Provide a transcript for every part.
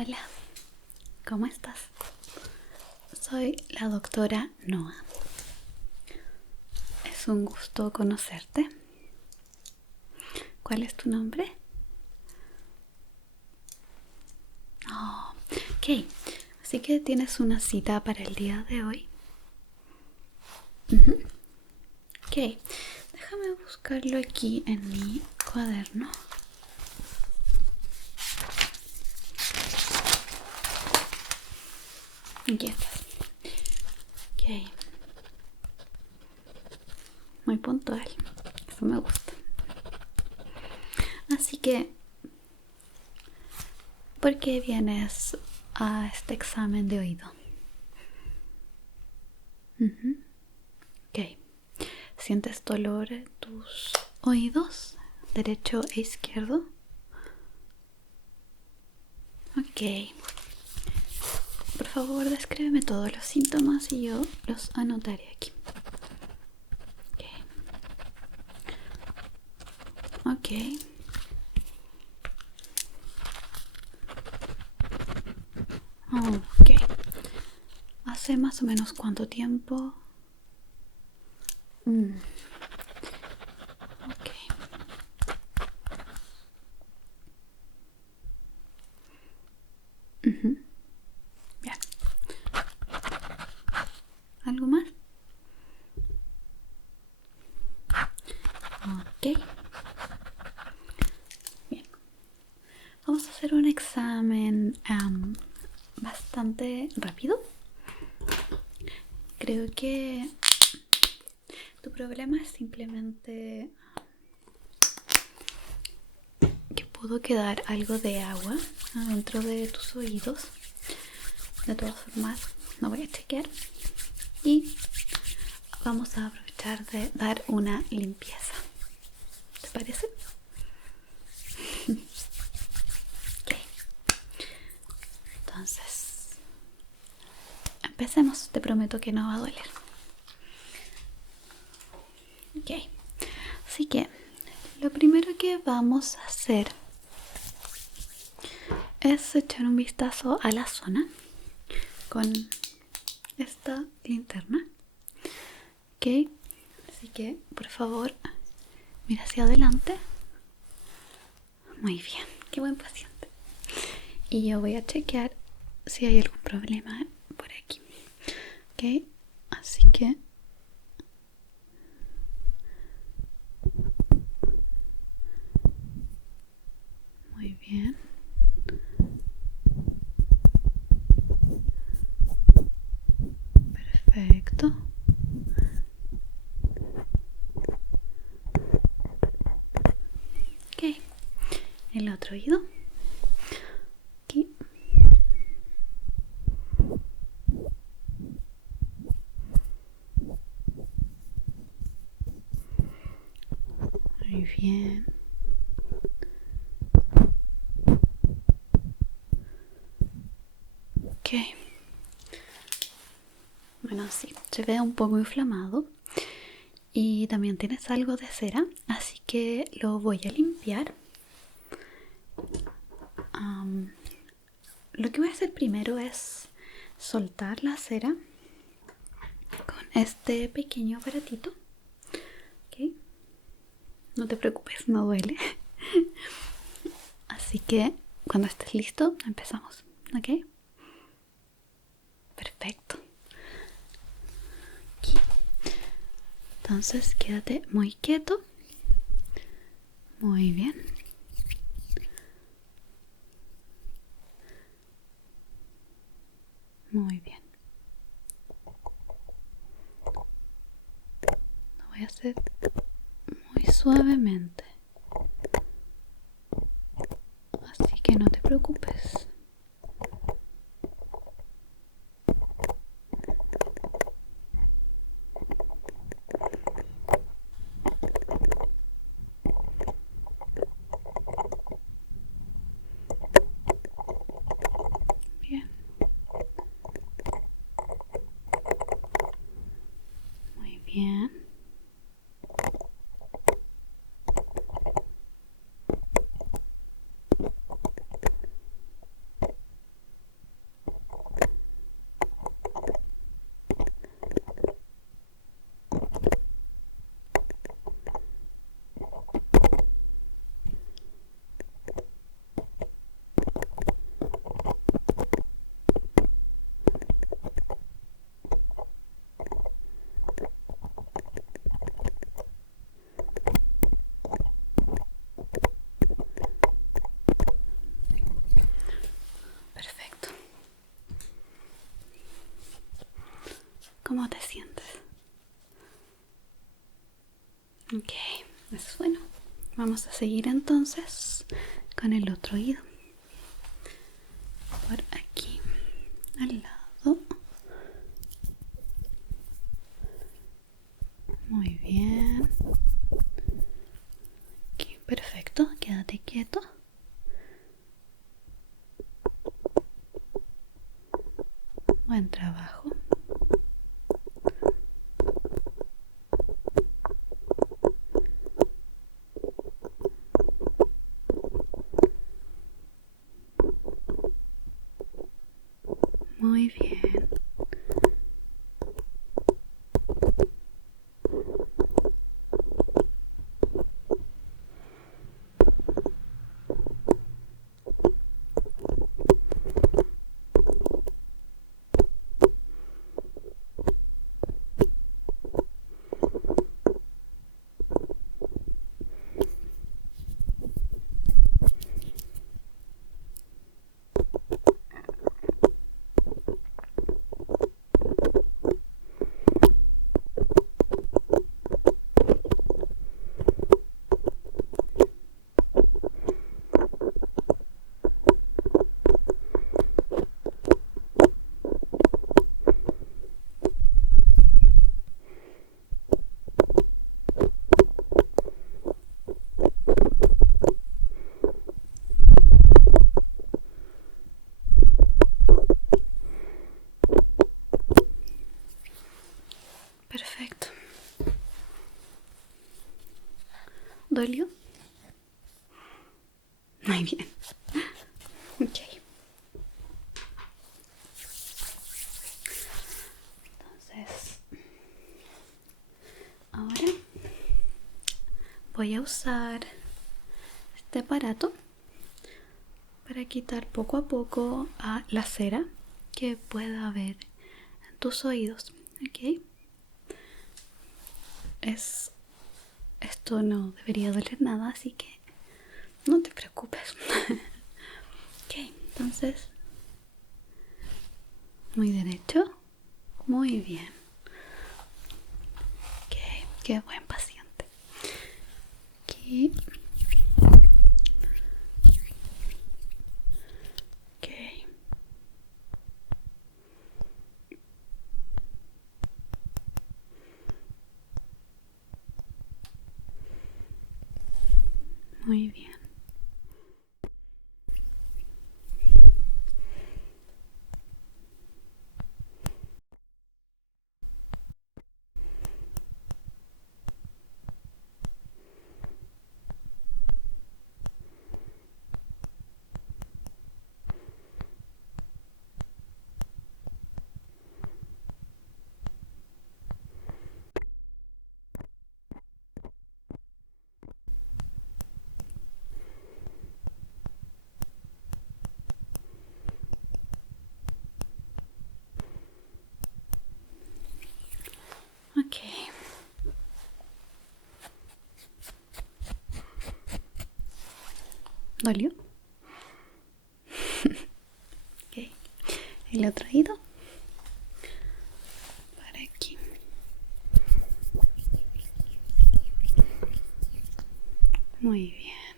Hola, ¿cómo estás? Soy la doctora Noah. Es un gusto conocerte. ¿Cuál es tu nombre? Oh, ok. Así que tienes una cita para el día de hoy. Ok, déjame buscarlo aquí en mi cuaderno. Aquí estás. Ok. Muy puntual. Eso me gusta. Así que, ¿por qué vienes a este examen de oído? Ok. ¿Sientes dolor en tus oídos, derecho e izquierdo? Ok. Por favor, descríbeme todos los síntomas y yo los anotaré aquí. Ok. Ok. ¿Hace más o menos cuánto tiempo? Ok. Bien. ¿Algo más? Ok. Bien. Vamos a hacer un examen bastante rápido. Creo que tu problema es simplemente que pudo quedar algo de agua adentro de tus oídos. De todas formas, lo voy a chequear y vamos a aprovechar de dar una limpieza. ¿Te parece? Okay. Entonces, empecemos. Te prometo que no va a doler. Ok. Así que lo primero que vamos a hacer es echar un vistazo a la zona con esta linterna. Ok. Así que, por favor, mira hacia adelante. Muy bien. Qué buen paciente. Y yo voy a chequear si hay algún problema por aquí. Ok. Así que muy bien. Perfecto. Ok. El otro oído. Aquí. Muy bien. Ok. Bueno, sí, se ve un poco inflamado. Y también tienes algo de cera, así que lo voy a limpiar. Lo que voy a hacer primero es soltar la cera con este pequeño aparatito. ¿Ok? No te preocupes, no duele. Así que cuando estés listo, empezamos. ¿Ok? Perfecto. Aquí. Entonces quédate muy quieto. Muy bien. Muy bien. Lo voy a hacer muy suavemente. Así que no te preocupes. Bien. Muy bien. ¿Cómo te sientes? Ok, eso es bueno. Vamos a seguir entonces con el otro oído. Por aquí, al lado. Muy bien. Aquí, perfecto. Quédate quieto. Buen trabajo. Muy bien. Perfecto. ¿Dolió? Muy bien. Ok. Entonces, ahora voy a usar este aparato para quitar poco a poco la cera que pueda haber en tus oídos. Ok. Esto no debería doler nada, así que no te preocupes. Ok, entonces, muy derecho. Muy bien. Ok, qué buen paciente. Aquí. Ok. Muy bien. Ok. ¿Dolió? Ok. El otro oído. Por aquí. Muy bien.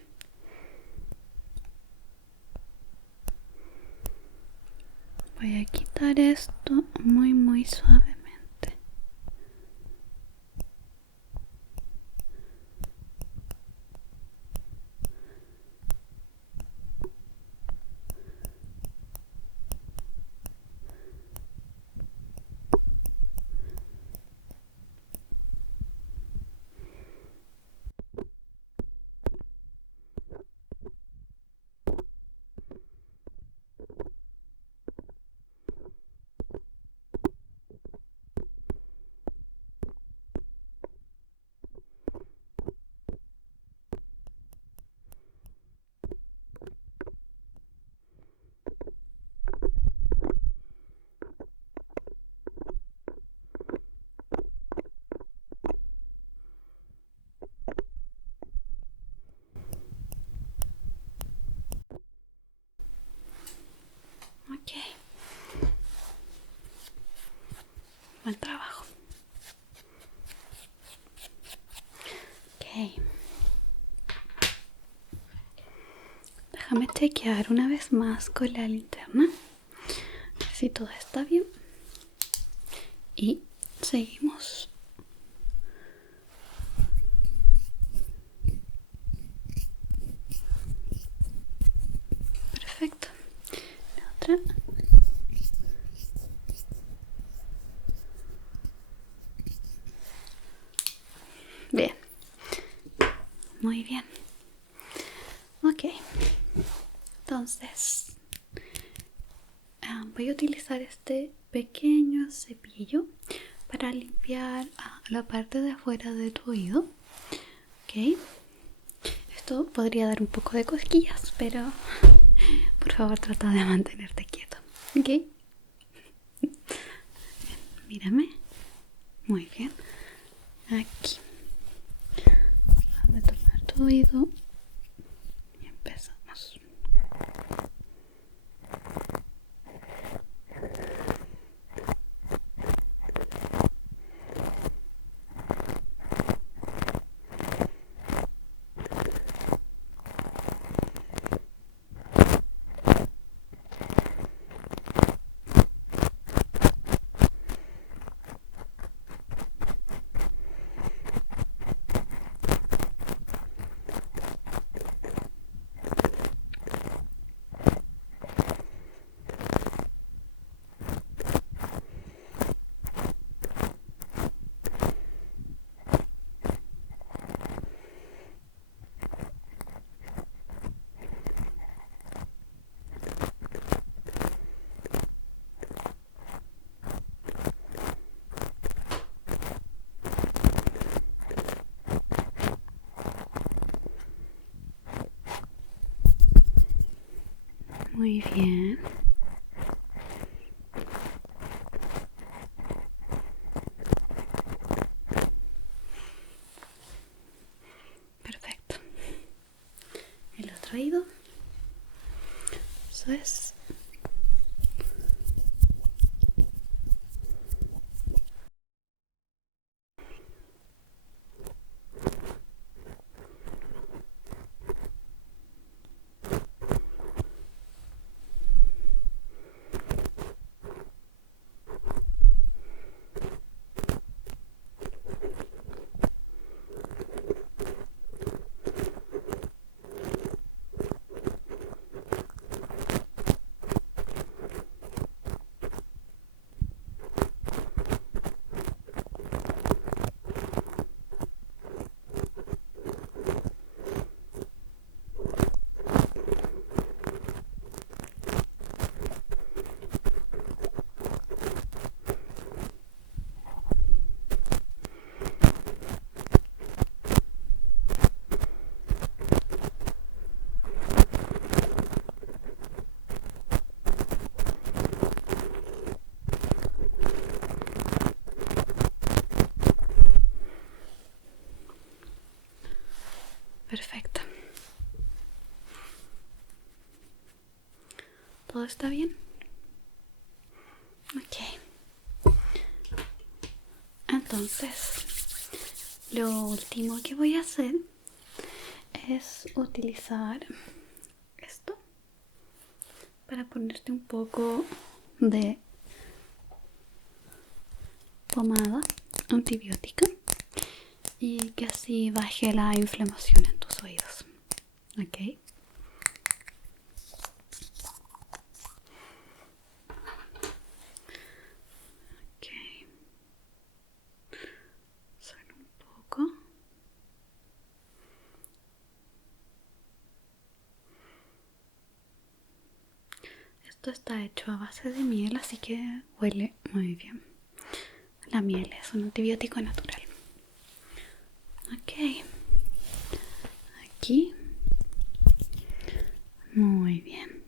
Voy a quitar esto muy suavemente. Déjame chequear una vez más con la linterna si todo está bien y seguimos. Perfecto. La otra. Bien. Muy bien. Ok. Entonces, voy a utilizar este pequeño cepillo para limpiar la parte de afuera de tu oído. Ok. Esto podría dar un poco de cosquillas, pero por favor trata de mantenerte quieto. Ok. Mírame. Muy bien. Aquí. Déjame tomar tu oído y empezamos. Muy bien. Perfecto. El otro oído. Eso es. Perfecto. ¿Todo está bien? Ok. Entonces, lo último que voy a hacer es utilizar esto para ponerte un poco de pomada antibiótica y que así baje la inflamación en tus oídos. Ok. Ok. Solo un poco. Esto está hecho a base de miel, así que huele muy bien. La miel es un antibiótico natural. Ok. Aquí. Muy bien.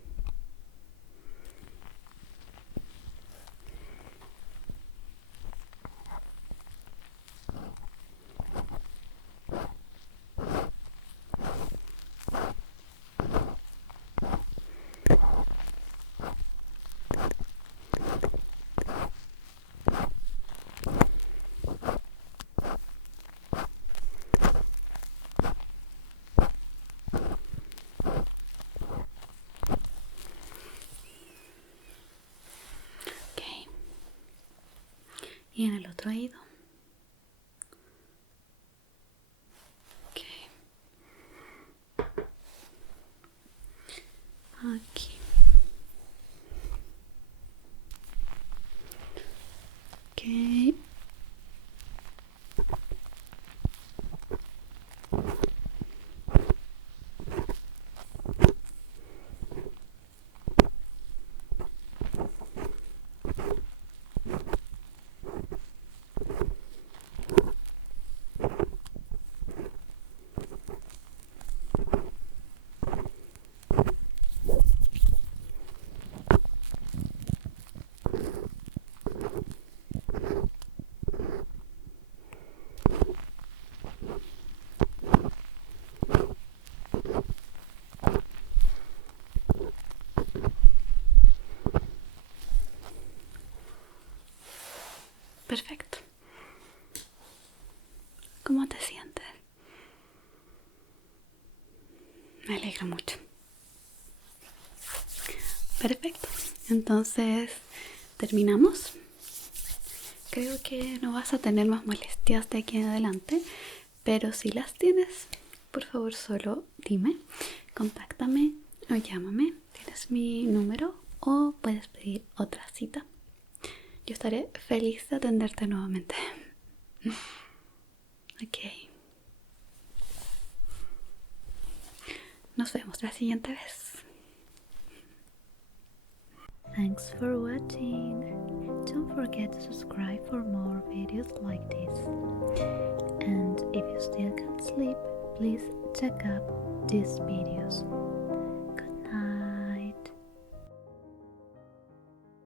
y en el otro oído. Ok. Aquí. Ok. Perfecto. ¿Cómo te sientes? Me alegra mucho. Perfecto. Entonces, ¿terminamos? Creo que no vas a tener más molestias de aquí en adelante, pero si las tienes, por favor solo dime, contáctame o llámame. Tienes mi número o puedes pedir otra cita. Yo estaré feliz de atenderte nuevamente. Ok. Nos vemos la siguiente vez. Thanks for watching. Don't forget to subscribe for more videos like this. And if you still can't sleep, please check out these videos.